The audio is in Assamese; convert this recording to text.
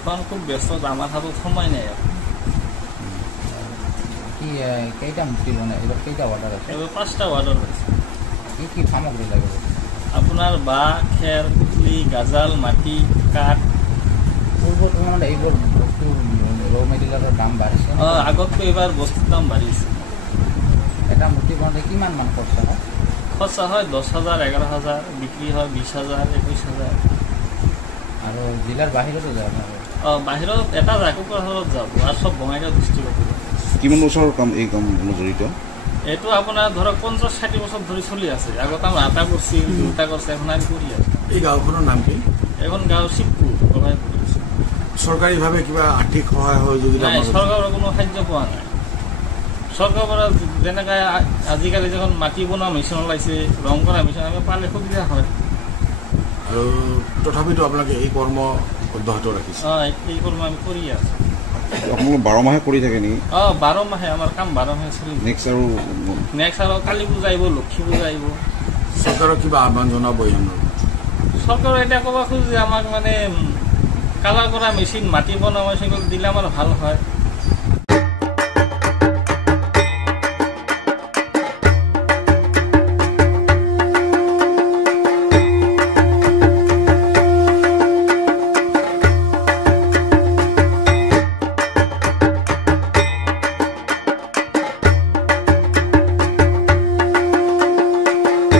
এখন খুব ব্যস্ত, আমার হাতত সময় নেই। কি কেইটা মূর্তি বনাই? এবার কেইটা অর্ডার আছে? এবার 5টা অর্ডার হয়েছে। কি কি সামগ্রী লাগবে? আপনার বাঁহ, খের, পুতলি, গাজাল, মাটি, কাঠ। পূর্ব তুলনায় এইবোৰ বস্তু র মেটেরিয়ালের দাম বাড়ছে। আগতকৈ এবার বস্তুর দাম বাড়িয়েছে। এটা মূর্তি বানাতে কিমান মান খরচা হয়? খরচা হয় 10,000, 11,000, বিক্রি হয় 20,000, 21,000। আর জেলার বাহিৰতো যায় না? বাহিৰত এটা জাকোকৰত যাব আৰ সব বঙাইগাঁও ডিস্ট্ৰিক্ট। কিমান বছৰৰ কাম এই কাম জড়িত? এইটো আপোনাৰ ধৰক 50-60 বছৰ ধৰে চলি আছে। আগত আমৰা আটা কৰছি, দুটা কৰছি, এখন আমি কৰি আছে। এই গাঁওখনৰ নাম কি? এখন গাঁও শিবপুৰ। চৰকাৰীভাৱে কিবা আৰ্থিক সহায় সহযোগিতা? নাই, সৰকাৰেৰ কোনো সাহায্য পাওয়া নাই। সৰকাৰেৰ পৰা যেনেকৈ আজিকালি যখন মাটি বনোৱা মেচিন ওলাইছে, ৰং কৰা মেচিন, আমি পালে সুবিধা হয়। আৰু তথাপিতো আপোনালোকে এই কৰ্ম অব্যাহত ৰাখিছে? এই কৰ্ম আমি কৰি আছি। আপোনালোক 12 মাহে কৰি থাকে নেকি? 12 মাহে আমাৰ কাম 12 মাহে চলি। নেক্সট আৰু কালী পূজা আহিব, লক্ষ্মী পূজা আহিব। চৰকাৰক কিবা আহ্বান জনাব? চৰকাৰে এতিয়া ক'ব খোজে আমাক মানে কালাৰ কৰা মেচিন, মাটি বনোৱা মেচিন দিলে আমাৰ ভাল হয়।